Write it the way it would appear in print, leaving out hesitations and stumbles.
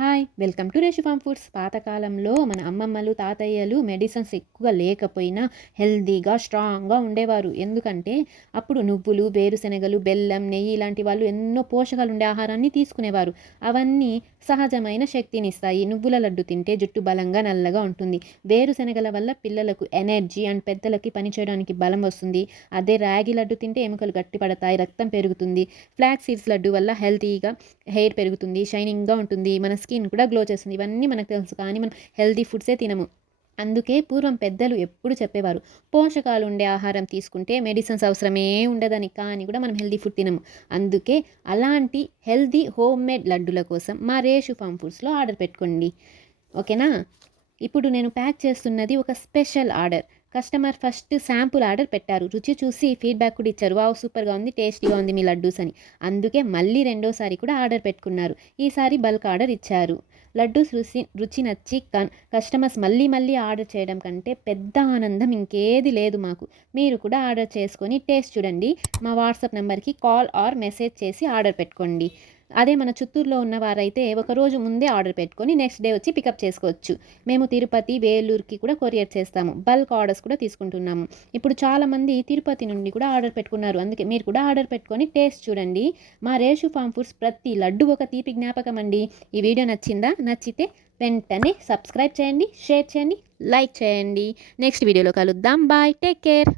Hi! Welcome to Reshu Farm Foods. పాతకాలంలో మన అమ్మమ్మలు, తాతయ్యలు మెడిసిన్స్ ఎక్కువ లేకపోయినా హెల్తీగా, స్ట్రాంగ్‌గా ఉండేవారు. ఎందుకంటే అప్పుడు నువ్వులు, వేరుశెనగలు, బెల్లం, నెయ్యి ఇలాంటి వాళ్ళు ఎన్నో పోషకాలుండే ఆహారాన్ని తీసుకునేవారు. అవన్నీ సహజమైన శక్తినిస్తాయి. నువ్వుల లడ్డు తింటే జుట్టు బలంగా, నల్లగా ఉంటుంది. వేరుశెనగల వల్ల పిల్లలకు ఎనర్జీ అండ్ పెద్దలకి పనిచేయడానికి బలం వస్తుంది. అదే రాగి లడ్డు తింటే ఎముకలు గట్టిపడతాయి, రక్తం పెరుగుతుంది. ఫ్లాక్స్ సీడ్స్ లడ్డు వల్ల హెల్తీగా హెయిర్ పెరుగుతుంది, షైనింగ్‌గా ఉంటుంది. మన స్కిన్ కూడా గ్లో చేస్తుంది. ఇవన్నీ మనకు తెలుసు. కానీ మనం హెల్తీ ఫుడ్సే తినము. అందుకే పూర్వం పెద్దలు ఎప్పుడు చెప్పేవారు, పోషకాలుండే ఆహారం తీసుకుంటే మెడిసిన్స్ అవసరమే ఉండదని. కానీ కూడా మనం హెల్తీ ఫుడ్ తినము. అందుకే అలాంటి హెల్తీ హోమ్‌మేడ్ లడ్డుల కోసం మా రేషు ఫార్మ్ ఫుడ్స్‌లో ఆర్డర్ పెట్టుకోండి. ఓకేనా? ఇప్పుడు నేను ప్యాక్ చేస్తున్నది ఒక special order. Customer first sample order పెట్టారు. రుచి చూసి ఫీడ్‌బ్యాక్ కూడా ఇచ్చారు. వావ్! సూపర్‌గా ఉంది, టేస్టీగా ఉంది మీ లడ్డూస్ అని. అందుకే మళ్ళీ రెండోసారి కూడా ఆర్డర్ పెట్టుకున్నారు. ఈసారి బల్క్ ఆర్డర్ ఇచ్చారు. లడ్డూస్ రుచి రుచి నచ్చి కస్టమర్స్ మళ్ళీ మళ్ళీ ఆర్డర్ చేయడం కంటే పెద్ద ఆనందం ఇంకేది లేదు మాకు. మీరు కూడా ఆర్డర్ చేసుకొని టేస్ట్ చూడండి. మా వాట్సాప్ నంబర్‌కి కాల్ ఆర్ మెసేజ్ చేసి ఆర్డర్ పెట్టుకోండి. అదే మన చిత్తూరులో ఉన్నవారైతే ఒకరోజు ముందే ఆర్డర్ పెట్టుకొని నెక్స్ట్ డే వచ్చి పికప్ చేసుకోవచ్చు. మేము తిరుపతి, వేలూరుకి కూడా కొరియర్ చేస్తాము. బల్క్ ఆర్డర్స్ కూడా తీసుకుంటున్నాము. ఇప్పుడు చాలామంది తిరుపతి నుండి కూడా ఆర్డర్ పెట్టుకున్నారు. అందుకే మీరు కూడా ఆర్డర్ పెట్టుకొని టేస్ట్ చూడండి. మా రేషు ఫార్మ్ ఫుడ్స్ ప్రతి లడ్డు ఒక తీపి జ్ఞాపకం అండి. ఈ వీడియో నచ్చిందా? నచ్చితే వెంటనే సబ్స్క్రైబ్ చేయండి, షేర్ చేయండి, లైక్ చేయండి. నెక్స్ట్ వీడియోలో కలుద్దాం. Bye, take care.